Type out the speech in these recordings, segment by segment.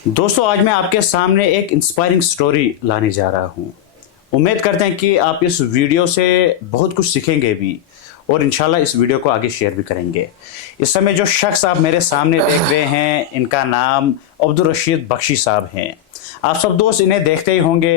दोस्तों आज मैं आपके सामने एक इंस्पायरिंग स्टोरी लाने जा रहा हूँ। उम्मीद करते हैं कि आप इस वीडियो से बहुत कुछ सीखेंगे भी और इंशाल्लाह इस वीडियो को आगे शेयर भी करेंगे। इस समय जो शख्स आप मेरे सामने देख रहे हैं इनका नाम अब्दुल रशीद बख्शी साहब हैं। आप सब दोस्त इन्हें देखते ही होंगे।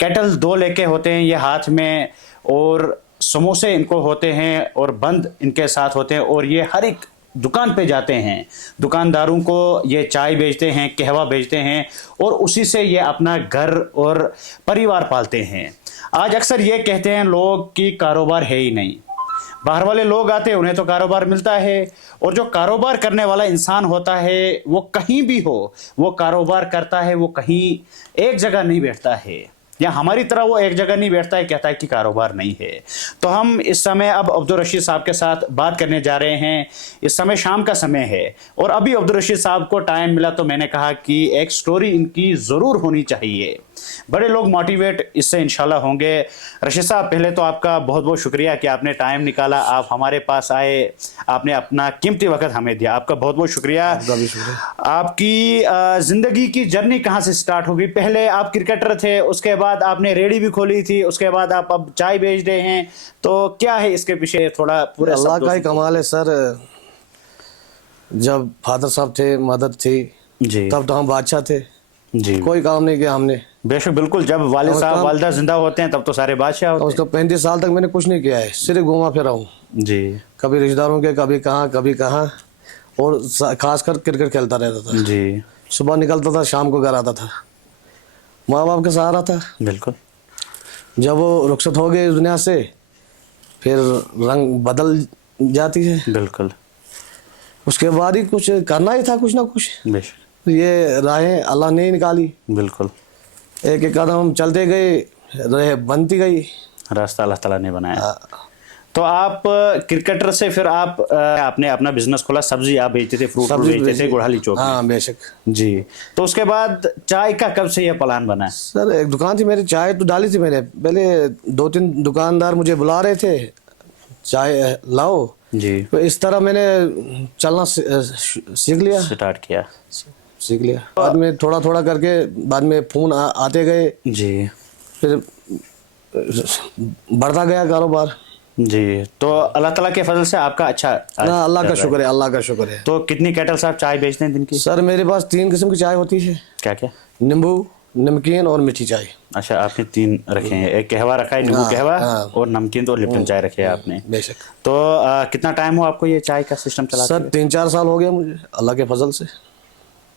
कैटल 2 लेके होते हैं ये हाथ में और समोसे इनको होते हैं और बंद इनके साथ होते हैं और ये हर एक दुकान पे जाते हैं। दुकानदारों को ये चाय बेचते हैं, कहवा बेचते हैं और उसी से ये अपना घर और परिवार पालते हैं। आज अक्सर ये कहते हैं लोग कि कारोबार है ही नहीं। बाहर वाले लोग आते हैं उन्हें तो कारोबार मिलता है और जो कारोबार करने वाला इंसान होता है वो कहीं भी हो वो कारोबार करता है, वो कहीं एक जगह नहीं बैठता है या हमारी तरह वो एक जगह नहीं बैठता है कहता है कि कारोबार नहीं है। तो हम इस समय अब अब्दुल रशीद साहब के साथ बात करने जा रहे हैं। इस समय शाम का समय है और अभी अब्दुल रशीद साहब को टाइम मिला तो मैंने कहा कि एक स्टोरी इनकी ज़रूर होनी चाहिए। बड़े लोग मोटिवेट इससे इंशाल्लाह होंगे। रशीद साहब पहले तो आपका बहुत बहुत शुक्रिया कि आपने टाइम निकाला, आप हमारे पास आए, आपने अपना कीमती वक्त हमें दिया, आपका बहुत बहुत शुक्रिया। आपकी ज़िंदगी की जर्नी कहाँ से स्टार्ट होगी? पहले आप क्रिकेटर थे, उसके बाद आपने रेडी भी खोली थी, उसके बाद आप अब चाय बेच रहे हैं, तो क्या है इसके पीछे थोड़ा पूरे? अल्लाह का ही कमाल है सर। जब फादर साहब थे, मदर थी जी, तब तो हम बादशाह थे जी, कोई काम नहीं किया हमने। बेशक बिल्कुल। जब वालिद साहब वालिदा जिंदा होते हैं तब तो सारे बादशाह होते उसका 35 साल तक मैंने कुछ नहीं किया है, सिर्फ घूमा फिरा हूँ जी, कभी रिश्तेदारों के, कभी कहाँ और खासकर क्रिकेट खेलता रहता था जी, सुबह निकलता था, शाम को घर आता था, माँ बाप का सहारा था। बिल्कुल। जब वो रुखसत हो गए इस दुनिया से फिर रंग बदल जाती है, बिल्कुल, उसके बाद ही कुछ करना ही था, कुछ ना कुछ। बेशक, ये राहें अल्लाह ने ही निकाली, बिल्कुल। एक एक कदम हम चलते गए, राह बनती गई, रास्ता अल्लाह ताला ने बनाया। हाँ। तो आप क्रिकेटर से फिर आपने अपना बिजनेस खोला, सब्जी आप बेचते थे, फ्रूट बेचते थे गुड़हाली चौक में। हाँ बेशक जी। तो उसके बाद चाय का कब से ये प्लान बना? सर एक दुकान थी मेरी, चाय तो डाली थी मैंने, पहले 2-3 दुकानदार मुझे बुला रहे थे चाय लाओ जी, तो इस तरह मैंने चलना सीख लिया, सीख लिया। बाद में थोड़ा थोड़ा करके बाद में फोन आते गए जी, फिर बढ़ता गया कारोबार। जी। तो अल्लाह ताला के फजल से आपका अच्छा ना अल्लाह का शुक्र है, अल्लाह का शुक्र है। तो कितनी कैटल साहब चाय बेचते हैं दिन की? सर मेरे पास 3 किस्म की चाय होती है। क्या क्या? नींबू, नमकीन और मीठी चाय। अच्छा, आपने 3 रखे हैं, एक कहवा रखा है, नींबू कहवा और नमकीन तो लिप्टन चाय रखे है आपने। बेशक। तो कितना टाइम हो आपको ये चाय का सिस्टम चलाते? सर 3-4 साल हो गया मुझे अल्लाह के फजल से।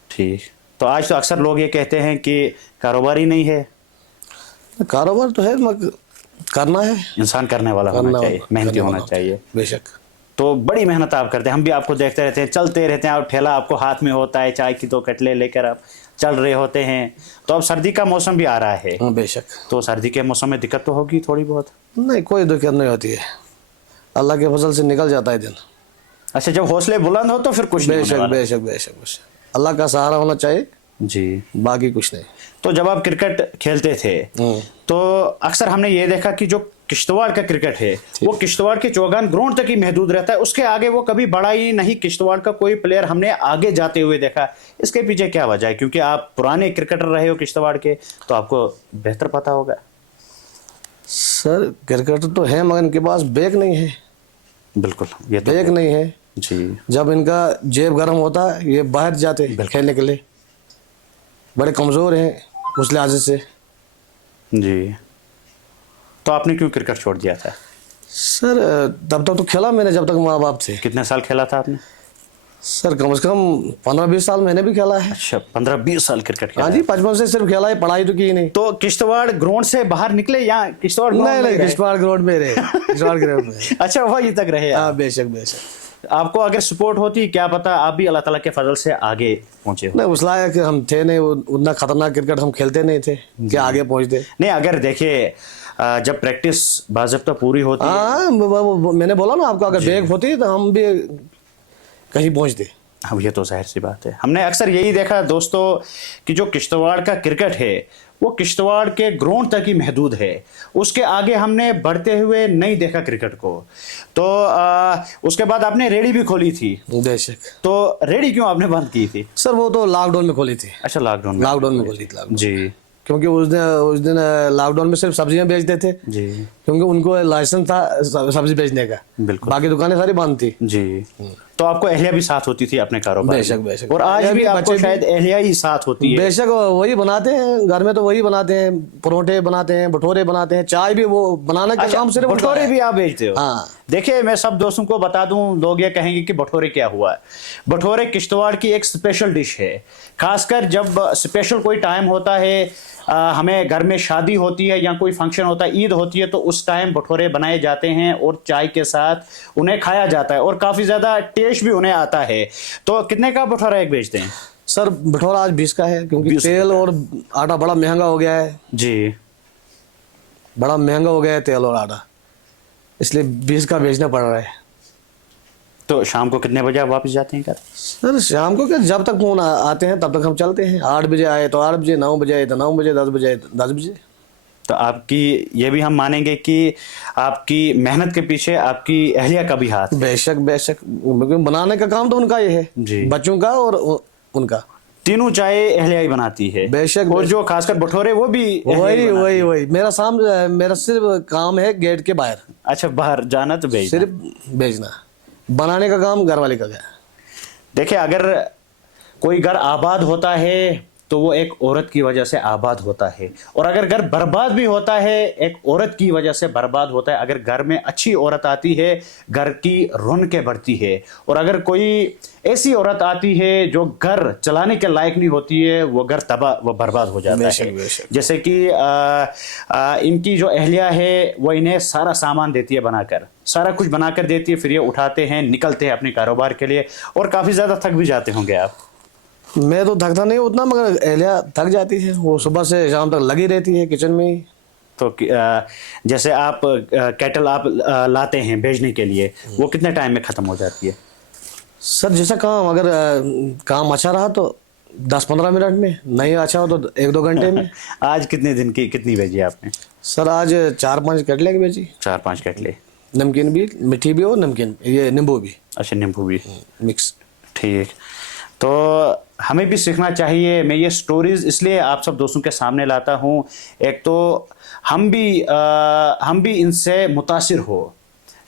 ठीक। तो आज तो अक्सर लोग ये कहते हैं कि कारोबार ही नहीं है। कारोबार तो है मगर करना है, इंसान करने वाला होना चाहिए, मेहनती होना चाहिए। बेशक। तो बड़ी मेहनत आप करते हैं, हम भी आपको देखते रहते हैं, चलते रहते हैं, आप ठेला आपको हाथ में होता है, चाय की 2 कटले लेकर आप चल रहे होते हैं। तो अब सर्दी का मौसम भी आ रहा है। हाँ बेशक। तो सर्दी के मौसम में दिक्कत तो होगी थोड़ी बहुत? नहीं कोई दिक्कत नहीं होती है, अल्लाह के फजल से निकल जाता है दिन। अच्छा, जब हौसले बुलंद हो तो फिर कुछ नहीं होने बेशक वाला। बेशक बेशक बेशक अल्लाह का सहारा होना चाहिए जी। बाकी कुछ नहीं। तो जब आप क्रिकेट खेलते थे तो अक्सर हमने ये देखा कि जो किश्तवाड़ का क्रिकेट है वो किश्तवाड़ के चौगान ग्राउंड तक ही महदूद रहता है, उसके आगे वो कभी बढ़ा ही नहीं। किश्तवाड़ का कोई प्लेयर हमने आगे जाते हुए देखा, इसके पीछे क्या वजह है? क्योंकि आप पुराने क्रिकेटर रहे हो किश्तवाड़ के तो आपको बेहतर पता होगा। सर क्रिकेटर तो है मगर इनके पास बैग नहीं है। बिल्कुल, ये तो बैग नहीं है जी। जब इनका जेब गर्म होता है ये बाहर जाते खेलने के लिए, बड़े कमज़ोर हैं उस लिहाज से। जी। तो आपने क्यों क्रिकेट छोड़ दिया था? सर तब तक तो खेला मैंने जब तक माँ बाप थे। कितने साल खेला था आपने? सर कम से कम 15-20 साल मैंने भी खेला है। अच्छा, 15-20 साल क्रिकेट खेला? हाँ जी, 55 से सिर्फ खेला है, पढ़ाई तो की नहीं। तो किश्तवाड़ ग्राउंड से बाहर निकले या किश्तवाड़ नहीं किश्तवाड़ ग्राउंड में रहे, किश्तवाड़ ग्राउंड में। अच्छा, वही तक रहे? हाँ बेशक बेशक। आपको अगर सपोर्ट होती क्या पता आप भी अल्लाह ताला के फजल से आगे पहुंचे हो। नहीं उस लायक हम थे नहीं, उतना खतरनाक क्रिकेट हम खेलते नहीं थे कि आगे पहुंचते। नहीं, अगर देखिए जब प्रैक्टिस बाज़ाब्ता पूरी होती है। हाँ मैंने बोला ना आपको, अगर बैग होती तो हम भी कहीं पहुंचते। اب یہ تو ظاہر سی بات ہے. ہم نے اکثر یہی دیکھا دوستو کہ جو کشتواڑ کا کرکٹ ہے وہ کشتواڑ کے گراؤنڈ تک ہی محدود ہے, اس کے آگے ہم نے بڑھتے ہوئے نہیں دیکھا کرکٹ کو. تو اس کے بعد آپ نے ریڑھی بھی کھولی تھی. بے شک. تو ریڑھی کیوں آپ نے بند کی تھی؟ سر وہ تو لاک ڈاؤن میں کھولی تھی. اچھا لاک ڈاؤن میں کھولی تھی. جی. کیونکہ اس دن لاک ڈاؤن میں صرف سبزیاں بیچتے تھے. جی. کیونکہ ان کو لائسنس تھا سبزی بیچنے کا. بالکل. باقی دکانیں ساری بند تھی. جی. تو آپ کو اہلیہ بھی ساتھ ہوتی تھی اپنے کاروبار میں؟ بے شک بے شک. اور آج بھی آپ کو شاید اہلیہ ہی ساتھ ہوتی ہے. بے شک وہی بناتے ہیں گھر میں, تو وہی بناتے ہیں, پروٹھے بناتے ہیں, بھٹورے بناتے ہیں, چائے بھی وہ بنانا کا کام صرف. بھٹورے بھی آپ بیچتے ہو؟ ہاں. دیکھیں میں سب دوستوں کو بتا دوں, لوگ یہ کہیں گے کہ بھٹورے کیا ہوا ہے. بھٹورے کشتواڑ کی ایک اسپیشل ڈش ہے, خاص کر جب اسپیشل کوئی ٹائم ہوتا ہے, ہمیں گھر میں شادی ہوتی ہے یا کوئی فنکشن ہوتا ہے, عید ہوتی ہے, تو اس ٹائم بھٹورے بنائے جاتے ہیں اور چائے کے ساتھ انہیں کھایا جاتا ہے, اور کافی زیادہ ٹیسٹ بھی انہیں آتا ہے. تو کتنے کا بھٹورا ایک بیچتے ہیں؟ سر بھٹورا آج 20 کا ہے, کیونکہ تیل اور آٹا بڑا مہنگا ہو گیا ہے. جی. بڑا مہنگا ہو گیا ہے تیل اور آٹا, اس لیے 20 کا بیچنا پڑ رہا ہے. تو شام کو کتنے بجے آپ واپس جاتے ہیں گھر؟ سر شام کو کیا, جب تک فون آتے ہیں تب تک ہم چلتے ہیں. 8 بجے آئے تو 8 بجے, 9 بجے آئے تو 9 بجے, 10 بجے آئے تو 10 بجے. تو آپ کی یہ بھی ہم مانیں گے کہ آپ کی محنت کے پیچھے آپ کی اہلیہ کا بھی ہاتھ؟ بے شک بے شک. بنانے کا کام تو ان کا یہ ہے, جی, بچوں کا اور ان کا. تینوں چائے اہلیہ ہی بناتی ہے. بے شک. اور جو خاص کر بھٹورے وہ بھی وہی میرا صرف کام ہے گیٹ کے باہر. اچھا, باہر جانا تو بیچنا, صرف بیچنا. بنانے کا کام گھر والے کا ہے. دیکھیں اگر کوئی گھر آباد ہوتا ہے تو وہ ایک عورت کی وجہ سے آباد ہوتا ہے, اور اگر گھر برباد بھی ہوتا ہے ایک عورت کی وجہ سے برباد ہوتا ہے. اگر گھر میں اچھی عورت آتی ہے گھر کی رونقیں بڑھتی ہے, اور اگر کوئی ایسی عورت آتی ہے جو گھر چلانے کے لائق نہیں ہوتی ہے وہ گھر تباہ و برباد ہو جاتا ہے. جیسے کہ ان کی جو اہلیہ ہے وہ انہیں سارا سامان دیتی ہے بنا کر, سارا کچھ بنا کر دیتی ہے, پھر یہ اٹھاتے ہیں نکلتے ہیں اپنے کاروبار کے لیے, اور کافی زیادہ تھک بھی جاتے ہوں گے آپ. میں تو تھکتا نہیں اتنا, مگر اہلیہ تھک جاتی ہے, وہ صبح سے شام تک لگی رہتی ہے کچن میں ہی. تو جیسے آپ کیٹل آپ لاتے ہیں بیچنے کے لیے, وہ کتنے ٹائم میں ختم ہو جاتی ہے؟ سر جیسا کام, اگر کام اچھا رہا تو 10-15 منٹ میں, نہیں اچھا ہو تو 1-2 گھنٹے میں. آج کتنے دن کی کتنی بیچی آپ نے؟ سر آج 4-5 کٹلے کی بیچی. 4-5 کٹلے, نمکین بھی, میٹھی بھی اور نمکین, یہ نیمبو بھی. اچھا, نیمبو بھی مکس. ٹھیک. تو ہمیں بھی سیکھنا چاہیے. میں یہ سٹوریز اس لیے آپ سب دوستوں کے سامنے لاتا ہوں, ایک تو ہم بھی ان سے متاثر ہو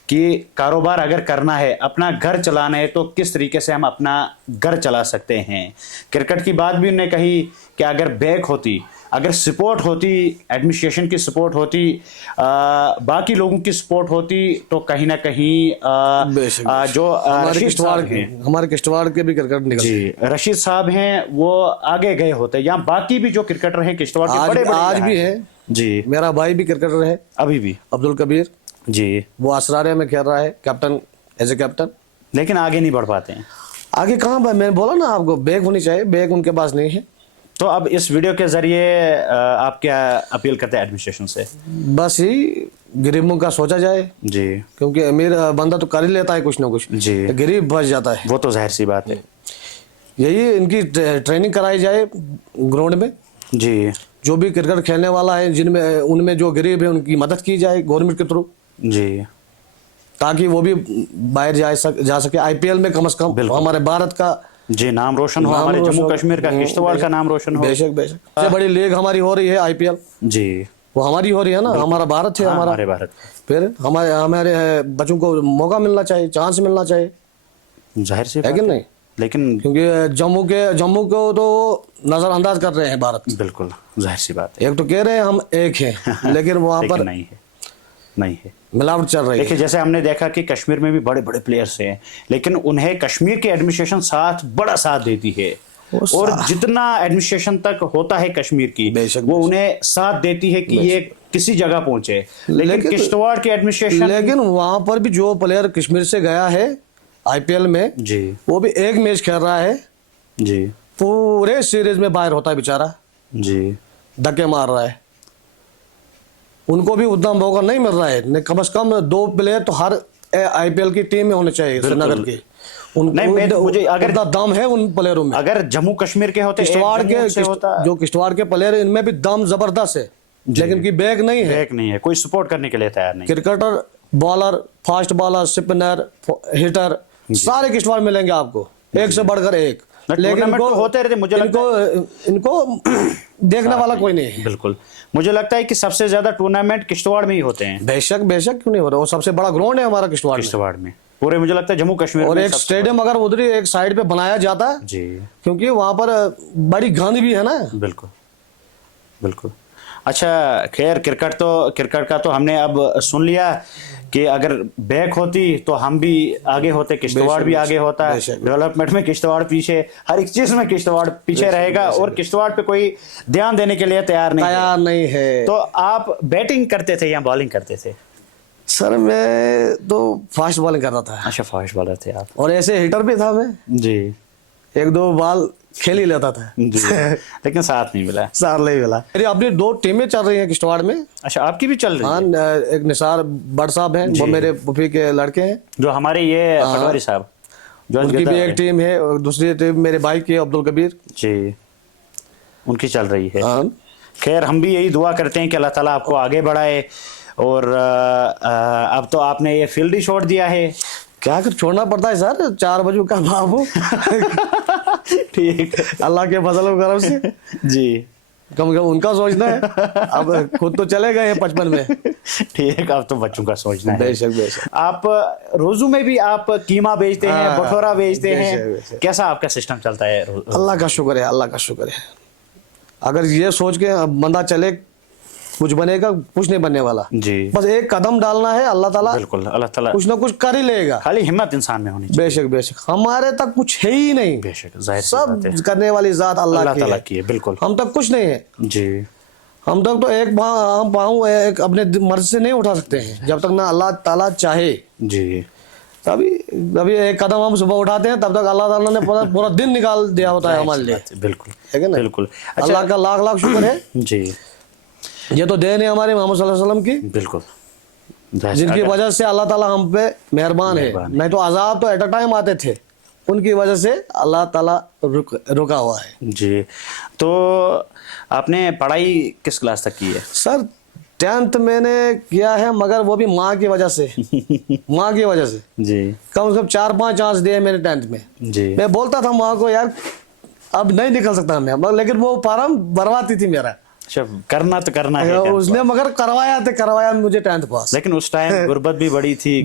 کہ کاروبار اگر کرنا ہے, اپنا گھر چلانا ہے, تو کس طریقے سے ہم اپنا گھر چلا سکتے ہیں. کرکٹ کی بات بھی انہوں نے کہی کہ اگر بیک ہوتی, اگر سپورٹ ہوتی, ایڈمنسٹریشن کی سپورٹ ہوتی, باقی لوگوں کی سپورٹ ہوتی, تو کہیں نہ کہیں جو ہمارے کشتواڑ کے بھی کرکٹ نکلتے, جی, رشید صاحب ہیں وہ آگے گئے ہوتے, یا باقی بھی جو کرکٹر ہیں کشتواڑ کے بڑے بڑے آج بھی ہیں. جی, میرا بھائی بھی کرکٹر ہے ابھی بھی, عبدالکبیر. جی, وہ اسرارے میں کھیل رہا ہے, کیپٹن, ایز اے کیپٹن. لیکن آگے نہیں بڑھ پاتے ہیں. آگے کہاں بھائی, میں نے بولا نا آپ کو, بیک ہونی چاہیے, بیک ان کے پاس نہیں ہے. تو اب اس ویڈیو کے ذریعے آپ کیا اپیل کرتے ہیں ایڈمنسٹریشن سے؟ بس یہی غریبوں کا سوچا جائے. جی, کیونکہ امیر بندہ تو کر ہی لیتا ہے کچھ نہ کچھ, جی, غریب بچ جاتا ہے. وہ تو ظاہر سی بات ہے. یہی ان کی ٹریننگ کرائی جائے گراؤنڈ میں. جی, جو بھی کرکٹ کھیلنے والا ہے ان میں جو غریب ہے ان کی مدد کی جائے گورنمنٹ کے تھرو. جی, تاکہ وہ بھی باہر جا سکے, IPL میں کم از کم ہمارے بھارت کا جی نام روشن ہو, ہمارے جموں کشمیر کا, کشتواڑ کا نام روشن ہو. بے شک بے شک. سب سے بڑی لیگ ہماری ہو رہی ہے IPL. جی, وہ ہماری ہو رہی ہے نا, ہمارا بھارت ہے, ہمارے بھارت. پھر ہمارے بچوں کو موقع ملنا چاہیے, چانس ملنا چاہیے. ظاہر سی ہے کہ نہیں؟ لیکن کیونکہ جموں کو تو نظر انداز کر رہے ہیں بھارت. بالکل ظاہر سی بات ہے. ایک تو کہہ رہے ہیں ہم ایک ہیں, لیکن وہاں پر نہیں ہے, ملاوٹ چل رہی ہے. دیکھیں جیسے ہم نے دیکھا کہ کشمیر میں بھی بڑے بڑے پلیئرس ہیں, لیکن انہیں کشمیر کی ایڈمنسٹریشن بڑا ساتھ دیتی ہے, اور جتنا ایڈمنسٹریشن تک ہوتا ہے کشمیر کی وہ انہیں ساتھ دیتی ہے کہ یہ کسی جگہ پہنچے. لیکن کشتواڑ کی ایڈمنسٹریشن, لیکن وہاں پر بھی جو پلیئر کشمیر سے گیا ہے IPL میں, جی, وہ بھی ایک میچ کھیل رہا ہے, جی, پورے سیریز میں باہر ہوتا ہے بیچارہ, جی, دھکے مار رہا ہے. ان کو بھی اتنا موقع نہیں مل رہا ہے. کم از کم 2 پلیئر تو ہر IPL کی ٹیم میں ہونے چاہیے سری نگر کے. مجھے اگر دم ہے ان پلیئروں میں. اگر جموں کشمیر کے ہوتے جو کشتواڑ کے پلیئر ہیں ان میں بھی دم زبردست ہے, لیکن کی بیک نہیں ہے, بیک نہیں ہے, کوئی سپورٹ کرنے کے لیے تیار نہیں. Cricketer, bowler, fast bowler, spinner, hitter سارے کشتواڑ ملیں گے آپ کو, ایک سے بڑھ کر ایک. لیکن ہوتے رہتے, مجھے ان کو دیکھنے والا کوئی نہیں ہے. بالکل, مجھے لگتا ہے کہ سب سے زیادہ ٹورنامنٹ کشتواڑ میں ہی ہوتے ہیں. بے شک کیوں نہیں ہو رہا, وہ سب سے بڑا گراؤنڈ ہے ہمارا کشتواڑ میں پورے, مجھے لگتا ہے جموں کشمیر اور ایک اسٹیڈیم اگر ادھر ایک سائڈ پہ بنایا جاتا ہے جی, کیونکہ وہاں پر بڑی گند بھی ہے نا. بالکل بالکل. اچھا خیر, کرکٹ کا تو ہم نے اب سن لیا کہ اگر بیک ہوتی تو ہم بھی آگے ہوتے, کشتواڑ بھی آگے ہوتا. ڈیولپمنٹ میں کشتواڑ پیچھے, ہر ایک چیز میں کشتواڑ پیچھے رہے گا, اور کشتواڑ پہ کوئی دھیان دینے کے لیے تیار نہیں ہے. تو آپ بیٹنگ کرتے تھے یا بالنگ کرتے تھے؟ سر میں تو فاسٹ بالنگ کرتا تھا. اچھا, فاسٹ بالر تھے آپ. اور ایسے ہٹر بھی تھا میں جی, ایک دو بال کھیل ہی لیتا تھا جی, لیکن ساتھ نہیں ملا. میری اپنی 2 ٹیمیں چل رہی ہیں کشتواڑ میں. اچھا, آپ کی بھی چل رہی ہے؟ ایک نثار بٹ صاحب ہیں, وہ میرے پھوپھی کے لڑکے ہیں, جو ہمارے یہ پٹواری صاحب, ان کی بھی ایک ٹیم ہے. اور دوسری ٹیم میرے بھائی کی عبدالکبیر جی, ان کی چل رہی ہے. خیر, ہم بھی یہی دعا کرتے ہیں کہ اللہ تعالیٰ آپ کو آگے بڑھائے. اور اب تو آپ نے یہ فیلڈ ہی چھوڑ دیا ہے. کیا کر چھوڑنا پڑتا ہے سر, 4 بجے کا بابو. ٹھیک, اللہ کے فضل و کرم سے جی, کم ان کا سوچنا ہے, اب خود تو چلے گئے 55 میں. ٹھیک, اب تو بچوں کا سوچنا ہے. بے شک. آپ روزو میں بھی آپ قیمہ بیچتے ہیں, بھٹورا بیچتے ہیں, کیسا آپ کا سسٹم چلتا ہے؟ اللہ کا شکر ہے. اگر یہ سوچ کے بندہ چلے کچھ بنے گا, کچھ نہیں بننے والا جی. بس ایک قدم ڈالنا ہے, اللہ تعالیٰ بالکل, اللہ تعالیٰ کچھ نہ کچھ کر ہی لے گا. خالی ہمت انسان میں ہونی چاہیے. بے شک. ہمارے تک کچھ ہے ہی نہیں. بے شک, ظاہر سب کرنے والی ذات اللہ تعالیٰ کی ہے. بالکل, ہم تک کچھ نہیں ہے جی. ہم تک تو ایک پاؤں ایک اپنے مرض سے نہیں اٹھا سکتے ہیں جب تک نہ اللہ تعالیٰ چاہے. جی, کبھی ایک قدم ہم صبح اٹھاتے ہیں, تب تک اللہ تعالیٰ نے پورا دن نکال دیا ہوتا ہے ہمارے لیے. بالکل, ہے نا, بالکل. اللہ کا لاکھ شکر ہے. جی, یہ تو دین ہے ہمارے محمد صلی اللہ علیہ وسلم کی. بالکل, جن کی وجہ سے اللہ تعالیٰ ہم پہ مہربان ہے. نہیں تو عذاب تو ایٹ اے ٹائم آتے تھے, ان کی وجہ سے اللہ تعالیٰ رکا ہوا ہے. جی, تو آپ نے پڑھائی کس کلاس تک کی ہے؟ سر 10th میں نے کیا ہے, مگر وہ بھی ماں کی وجہ سے. جی, کم سے کم 4-5 چانس دیے میں نے 10th میں. جی, میں بولتا تھا ماں کو, یار اب نہیں نکل سکتا میں, لیکن وہ فارم بھرواتی تھی میرا. کرنا تو کرنا ہے, اس نے مگر کروایا مجھے 10th پاس. لیکن اس ٹائم غربت بھی بڑی تھی,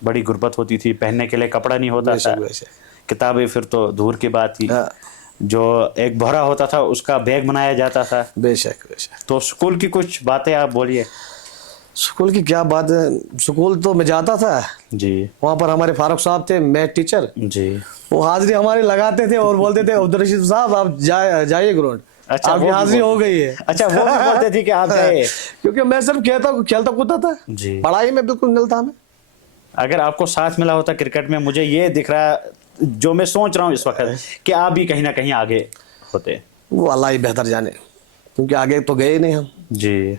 بڑی غربت ہوتی تھی, پہننے کے لیے کپڑا نہیں ہوتا تھا, کتابیں پھر تو دور کی بات تھی. جو ایک بھرا ہوتا تھا اس کا بیگ بنایا جاتا تھا. بے شک. تو اسکول کی کچھ باتیں آپ بولیے. اسکول کی کیا بات ہے, اسکول تو میں جاتا تھا جی, وہاں پر ہمارے فاروق صاحب تھے میتھ ٹیچر جی, وہ حاضری ہماری لگاتے تھے اور بولتے تھے عبدالرشید صاحب آپ جائیے گراؤنڈ, آپ کی حاضری ہو گئی ہے. اچھا, وہ بھی بولتے تھے کہ آپ جائیں, کیونکہ میں صرف کھیلتا کودتا تھا جی. پڑھائی میں بالکل نل تھا. میں اگر آپ کو ساتھ ملا ہوتا کرکٹ میں, مجھے یہ دکھ رہا, جو میں سوچ رہا ہوں اس وقت, کہ آپ بھی کہیں نہ کہیں آگے ہوتے. وہ اللہ ہی بہتر جانے, کیونکہ آگے تو گئے نہیں ہم. جی,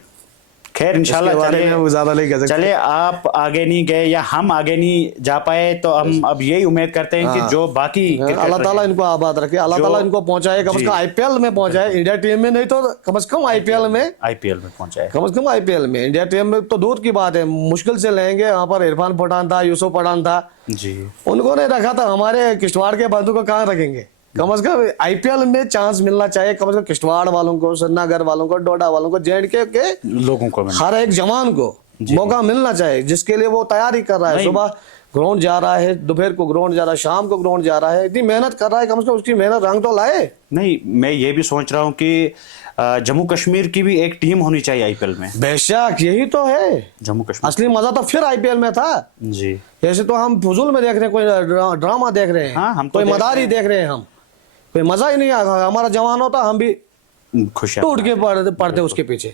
خیر انشاءاللہ چلے آپ آگے نہیں گئے یا ہم آگے نہیں جا پائے, تو ہم اب یہی امید کرتے ہیں کہ جو باقی اللہ تعالیٰ ان کو آباد رکھے, اللہ تعالیٰ ان کو پہنچائے, کم از کم IPL میں پہنچائے, انڈیا ٹیم میں نہیں تو کم از کم IPL میں پہنچائے, کم از کم IPL میں. انڈیا ٹیم میں تو دور کی بات ہے, مشکل سے لیں گے. وہاں پر عرفان پٹھان تھا, یوسف پٹھان تھا, جی, ان کو نہیں رکھا تھا. ہمارے کشتواڑ کے بندوں کو کہاں رکھیں گے؟ کم از کم IPL میں چانس ملنا چاہیے, کم از کم کشتواڑ والوں کو, سری نگر والوں کو, ڈوڈا والوں کو, JNK کے لوگوں کو, ہر ایک جوان کو موقع ملنا چاہیے, جس کے لیے وہ تیاری کر رہا ہے. صبح گراؤنڈ جا رہا ہے, دوپہر کو گراؤنڈ جا رہا ہے, شام کو گراؤنڈ جا رہا ہے, اتنی محنت کر رہا ہے, کم از کم اس کی محنت رنگ تو لائے. نہیں, میں یہ بھی سوچ رہا ہوں کہ جموں کشمیر کی بھی ایک ٹیم ہونی چاہیے IPL میں. بے شک, یہی تو ہے جموں کشمیر, اصلی مزہ تو پھر IPL میں تھا. جی, جیسے تو ہم فضول میں دیکھ رہے ہیں, کوئی ڈرامہ دیکھ رہے ہیں, کوئی مداری دیکھ رہے ہیں, ہم کوئی مزہ ہی نہیں آتا. ہمارا جوان ہوتا, ہم بھی خوش ٹوٹ کے پڑتے اس کے پیچھے.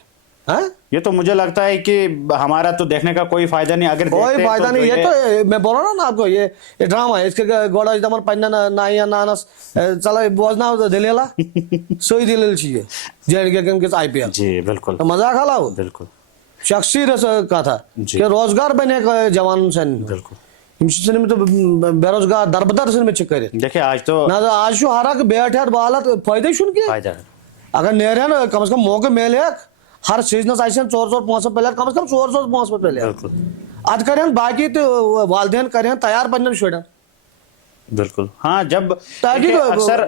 یہ تو مجھے لگتا ہے کہ ہمارا تو دیکھنے کا کوئی فائدہ نہیں, اگر کوئی فائدہ نہیں. یہ تو میں بول رہا ہوں نا آپ کو, یہ ڈرامہ ہے, اس کے گوڑا دمن پنہ نایا نانس چلا بوزنا دلیلا سوئی دلیل چاہیے JNK کے IPL. جی, بالکل مزاق حالا وہ بالکل شخصی کا تھا کہ روزگار بنے جوان سے. بالکل, तो बेरोजगार दरबदर कर देखिए आज तो ना आज हर अख बैठ बालत फायदे कह फायदा है। अगर नेरन कम से कम मौके मिले हर सीजनस आसन 400-500 प्लेयर कम से कम 400-500 प्लेयर अत कर बाकी तो वालदेन कर तैयार पन्न शुरन बिल्कुल हाँ जब ताकि अक्सर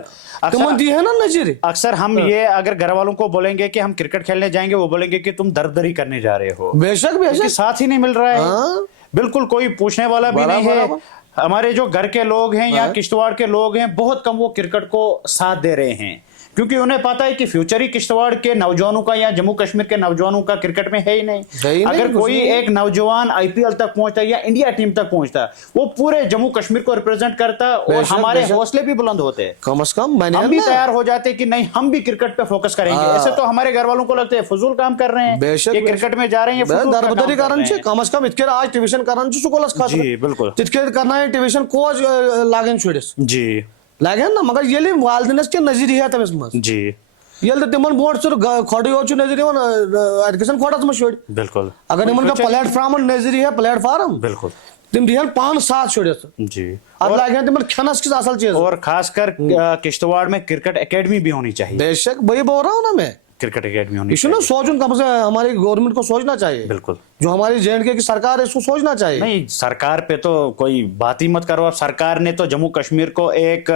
तुम दी है ना नजर अक्सर हम ये अगर घर वालों को बोलेंगे कि हम क्रिकेट खेलने जाएंगे वो बोलेंगे कि तुम दरदरी करने जा रहे हो, बेशक क्योंकि बेशक साथ ही नहीं मिल रहा है। हाँ। बिल्कुल कोई पूछने वाला भी नहीं है। बराबर। हमारे जो घर के लोग हैं या हाँ। किश्तवाड़ के लोग हैं बहुत कम वो क्रिकेट को साथ दे रहे हैं, क्योंकि उन्हें पता है कि फ्यूचर ही किश्तवाड़ के नौजवानों का या जम्मू कश्मीर के नौजवानों का क्रिकेट में है ही नहीं। अगर कुछ कोई नहीं। एक नौजवान आईपीएल तक पहुंचता है या इंडिया टीम तक पहुंचता है वो पूरे जम्मू कश्मीर को रिप्रेजेंट करता और बेशक, हमारे बेशक। हौसले भी बुलंद होते, कम से कम मैंने हम भी तैयार हो जाते कि नहीं हम भी क्रिकेट पे फोकस करेंगे। हाँ। ऐसे तो हमारे घर वालों को लगता है फजूल काम कर रहे हैं, बेशक, ये बेशक। क्रिकेट में जा रहे हैं, फजूल का काम दरबदरी कर कारण रहे हैं। कम से कम इतके आज ट्यूशन करान सुकोलस खातर जी बिल्कुल तितके करना है ट्यूशन कोच लागन शुरस जी लागन ना मगर ये वालदनस के नजर है तमस मस जी ये तिमन बोट सर खोड़ी हो नजर एजुकेशन खोटस मस शुर बिल्कुल अगर इमन का प्लेटफॉर्म नजर है प्लेटफॉर्म बिल्कुल तिम दिहन 5-7 शुरस जी अब लागन तिमन खनस किस असल चीज और खासकर किश्तवाड़ में क्रिकेट एकेडमी भी होनी चाहिए, बेशक वही बोल रहा हूँ ना मैं क्रिकेट एकेडमी होनी इशू ना सोचूं कम से हमारी गवर्नमेंट को सोचना चाहिए, बिल्कुल। जो हमारी जेएंडके की सरकार है इसको सोचना चाहिए। नहीं सरकार पे तो कोई बात ही मत करो, अब सरकार ने तो जम्मू कश्मीर को एक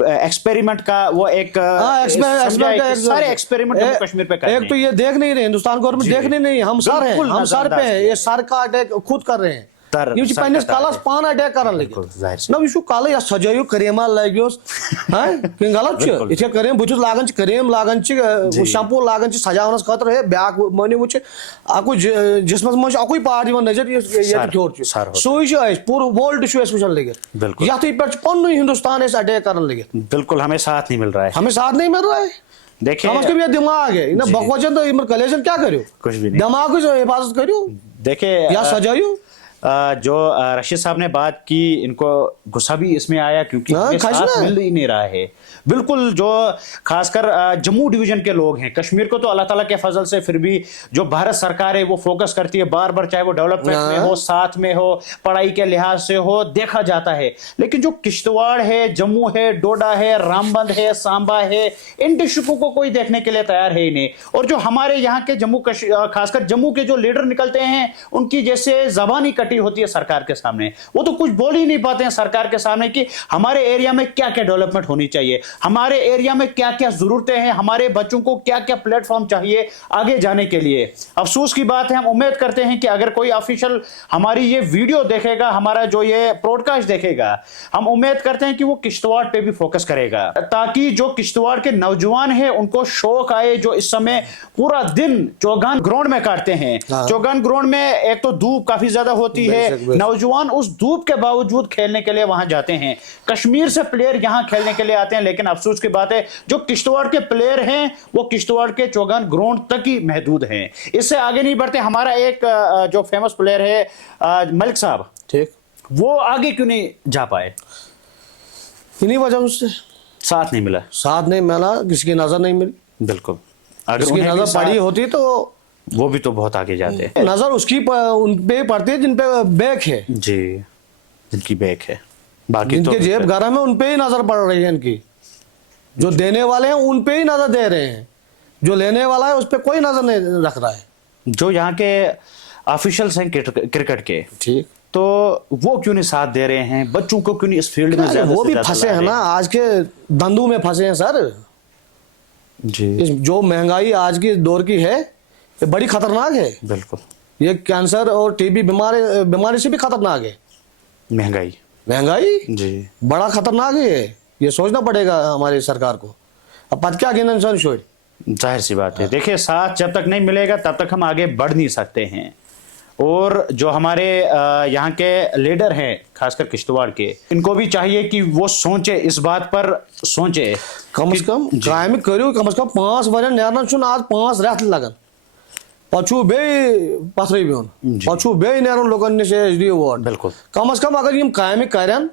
एक्सपेरिमेंट का वो एक समझा है कि सारे एक्सपेरिमेंट जम्मू कश्मीर पे कर रहे एक तो ये देख नहीं रहे हिंदुस्तान गवर्नमेंट देख नहीं हम सर हैं, बिल्कुल हम सर पे हैं, ये सर का अटैक खुद कर रहे हैं ये सर पन्ने का कालास attack। पान अटैक करन लगे बिल्कुल, जाहिर सी। ना विशु काला या सजायो करेमा लाग्योस हैं कि गलत छ इथे करेम बुचुस लागन छ करेम लागन छ शैम्पू लागन छ सजावनस खतर है ब्याक मने wuch आकु जिसमस मज आकु पार्ट यवन नजर ये थोर छ सोई छ पूरा वर्ल्ड छ स्पेशल लगे बिल्कुल। या तो पर पन्नु हिंदुस्तान इस अटैक करन लगे बिल्कुल हमें साथ नहीं मिल रहा है। हमें साथ नहीं मिल रहा है। देखिए समझ के भी दिमाग है ना बकवाजन तो इमर कलेजन क्या करियो कुछ भी नहीं। दिमाग को हिफाजत करियो देखिए या सजाइयो जो रशीद साहब ने बात की इनको गुस्सा भी इसमें आया क्योंकि हाँ, हमें खसना साथ है। मिल ही नहीं रहा है। बिल्कुल जो खासकर जम्मू डिवीजन के लोग हैं, कश्मीर को तो अल्लाह ताला के फजल से फिर भी जो भारत सरकार है वो फोकस करती है बार बार, चाहे वो डेवलपमेंट में हो, साथ में हो, पढ़ाई के लिहाज से हो, देखा जाता है। लेकिन जो किश्तवाड़ है, जम्मू है, डोडा है, रामबंद है, सांबा है, इन डिस्ट्रिक्टों को कोई देखने के लिए तैयार है ही नहीं। और जो हमारे यहाँ के खासकर जम्मू के जो लीडर निकलते हैं उनकी जैसे जबानी कटी होती है सरकार के सामने, वो तो कुछ बोल ही नहीं पाते हैं सरकार के सामने कि हमारे एरिया में क्या क्या डेवलपमेंट होनी चाहिए, हमारे एरिया में क्या क्या जरूरतें हैं, हमारे बच्चों को क्या क्या प्लेटफॉर्म चाहिए आगे जाने के लिए। अफसोस की बात है, हम उम्मीद करते हैं कि अगर कोई ऑफिशियल हमारी ये वीडियो देखेगा, हमारा जो ये ब्रॉडकास्ट देखेगा, हम उम्मीद करते हैं कि वो किश्तवाड़ पे भी फोकस करेगा ताकि जो किश्तवाड़ के नौजवान हैं उनको शौक आए, जो इस समय पूरा दिन चौगान ग्राउंड में काटते हैं। चौगान ग्राउंड में एक तो धूप काफी ज्यादा होती है, नौजवान उस धूप के बावजूद खेलने के लिए वहां जाते हैं। कश्मीर से प्लेयर यहां खेलने के लिए आते हैं, लेकिन अफसोस की बात है जो किश्तवाड़ के प्लेयर हैं वो किश्तवाड़ के चौगान ग्राउंड तक ही महदूद हैं, इससे आगे नहीं बढ़ते। हमारा एक जो फेमस प्लेयर है मलिक साहब, ठीक, वो आगे क्यों नहीं जा पाए? इन्हीं वजह से साथ नहीं मिला, साथ नहीं मिला, किसी की नजर नहीं मिली। बिल्कुल, अगर उसकी उन्हें भी नजर पड़ी होती तो वो भी तो बहुत आगे जाते। नजर उसकी उन पे पड़ती है जिन पे बैक है जी, जिनकी बैक है, बाकी जिनके तो जेब गरम है उन पे ही नजर पड़ रही है इनकी। जो देने वाले हैं उन पे ही नजर दे रहे हैं, जो लेने वाला है उस पे कोई नजर नहीं रख रहा है। जो यहाँ के ऑफिशियल्स हैं क्रिकेट के, ठीक, तो वो क्यों नहीं साथ दे रहे हैं, बच्चों को क्यों नहीं इस फील्ड में अरे ज्यादा वो से भी ज्यादा फंसे ला हैं रहे ना, आज के धंधों में फंसे हैं सर। जी इस जो महंगाई आज की दौर की है ये बड़ी खतरनाक है। बिल्कुल, ये कैंसर और टीबी बीमारी से भी खतरनाक है महंगाई जी बड़ा खतरनाक है। ये सोचना पड़ेगा हमारी सरकार को। अब पद क्या गिनन इंसान छोड़, जाहिर सी बात है। देखिए साथ जब तक नहीं मिलेगा तब तक हम आगे बढ़ नहीं सकते हैं। और जो हमारे यहाँ के लीडर हैं खासकर किश्तवाड़ के, इनको भी चाहिए कि वो सोचे, इस बात पर सोचे कम से कम कायम करो, कम से कम 5 वर नेरन छुन आज 5 रेत लगन पछु बे पथरे बिन पछु बे नेरन लोगन ने से एसडी अवार्ड। बिल्कुल, कम से कम अगर यम कायम करन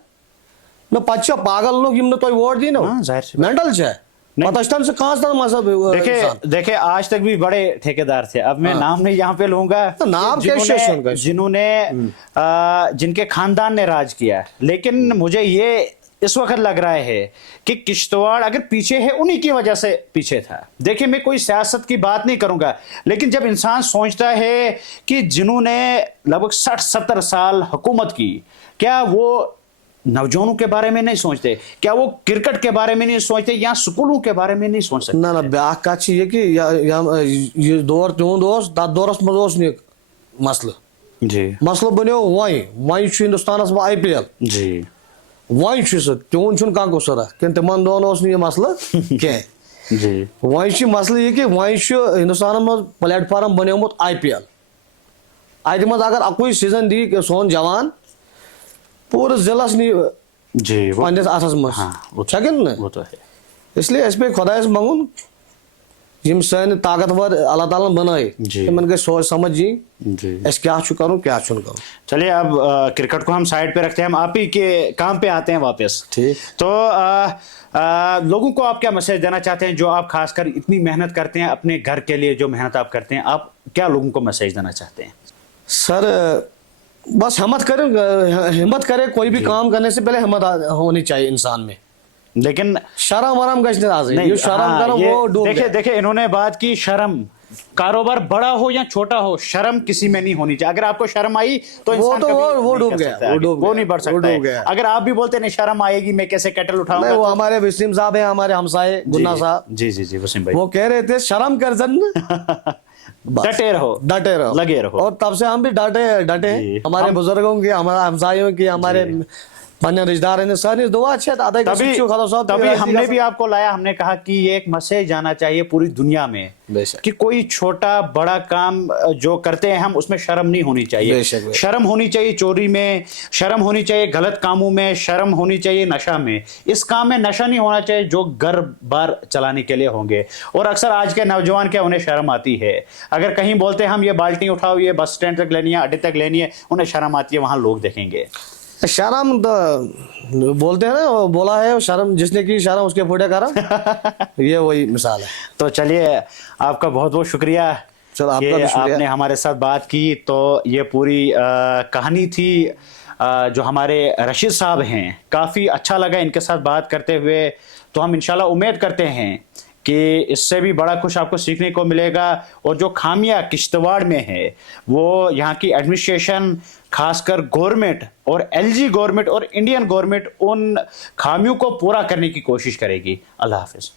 न पछ पागल लोग यम न तो अवार्ड दी न हाँ, जाहिर सी मेंटल छे पाकिस्तान से कहाँ था मजहब इंसान? देखिए आज तक भी बड़े ठेकेदार थे, अब मैं नाम नहीं यहाँ पे लूंगा, तो नाम कैसे सुनगा? जिन्होंने जिनके खानदान ने राज किया, लेकिन मुझे ये इस वक्त लग रहा है कि किश्तवाड़ अगर पीछे है उन्हीं की वजह से पीछे था। देखिए मैं कोई सियासत की बात नहीं करूंगा, लेकिन जब इंसान सोचता है कि जिन्होंने लगभग 60-70 साल हुकूमत की, क्या वो नौजवानों के बारे में नहीं सोचते? क्या वो क्रिकेट के बारे में नहीं सोचते या स्कूलों के बारे में नहीं सोच सकते? ना ब्याक का ये कि ये दौर तुम दोस्त तथ दौरस मज मसल जी मसल बनो वही हिंदुस्तान में IPL जी वही तुन कह गुसर कि तिमन दोन यह मसल कह जी वही मसल ये कि वही हिंदुस्तान में प्लेटफार्म बनोमुत IPL अत मज अगर अकुई सीजन दी सोन जवान पूरे जिलस नी जी पंडिस अथस मज न वो तो है। इसलिए अस पे खुदायस मंगुन यम सन ताकतवर अल्लाह ताला बनाए तिमन गई सोच समझ जी अस क्या करूँ क्या करूँ। चलिए अब क्रिकेट को हम साइड पे रखते हैं, हम आप ही के काम पे आते हैं वापस। ठीक। तो लोगों को आप क्या मैसेज देना चाहते हैं, जो आप खासकर इतनी मेहनत करते हैं अपने घर के लिए, जो मेहनत आप करते हैं, आप क्या लोगों को मैसेज देना चाहते हैं? सर बस हिम्मत करे कोई भी काम करने से पहले हिम्मत होनी चाहिए इंसान में, लेकिन शर्म वरम गश्त शर्म करो वो डूब देखिए देखिए इन्होंने बात की शर्म, कारोबार बड़ा हो या छोटा हो, शर्म किसी में नहीं होनी चाहिए। अगर आपको शर्म आई तो इंसान वो डूब गया, वो नहीं बढ़ सकता है। अगर आप भी बोलते नहीं शर्म आएगी मैं कैसे कैटल उठाऊंगा, वो हमारे वसीम साहब है, हमारे हमसाए गुन्ना साहब, जी जी जी वसीम भाई, वो कह रहे थे शर्म कर जन डटे रहो लगे रहो, और तब से हम भी डटे हमारे बुजुर्गों की, हमारे हमसायों की, हमारे अन्य रिश्तेदार ने सर ने दुआ अच्छे तभी हमने भी आपको लाया। हमने कहा कि ये एक मैसेज जाना चाहिए पूरी दुनिया में कि कोई छोटा बड़ा काम जो करते हैं हम उसमें शर्म नहीं होनी चाहिए। शर्म होनी चाहिए चोरी में, शर्म होनी चाहिए गलत कामों में, शर्म होनी चाहिए नशा में। इस काम में नशा नहीं होना चाहिए जो घर बार चलाने के लिए होंगे। और अक्सर आज के नौजवान क्या उन्हें शर्म आती है, अगर कहीं बोलते हैं हम ये बाल्टी उठाओ, ये बस स्टैंड तक लेनी है, अड्डे तक लेनी है, उन्हें शर्म आती है, वहां लोग देखेंगे। शर्म बोलते हैं ना, बोला है शर्म जिसने की शर्म उसके फूटे करा ये वही मिसाल है। तो चलिए आपका बहुत बहुत शुक्रिया, चलो आपका भी शुक्रिया, आपने हमारे साथ बात की। तो ये पूरी कहानी थी जो हमारे रशीद साहब हैं, काफ़ी अच्छा लगा इनके साथ बात करते हुए। तो हम इंशाल्लाह उम्मीद करते हैं कि इससे भी बड़ा कुछ आपको सीखने को मिलेगा। और जो खामियां किश्तवाड़ में है वो यहाँ की एडमिनिस्ट्रेशन, खासकर गवर्नमेंट और LG गवर्नमेंट और इंडियन गवर्नमेंट उन खामियों को पूरा करने की कोशिश करेगी। अल्लाह हाफिज।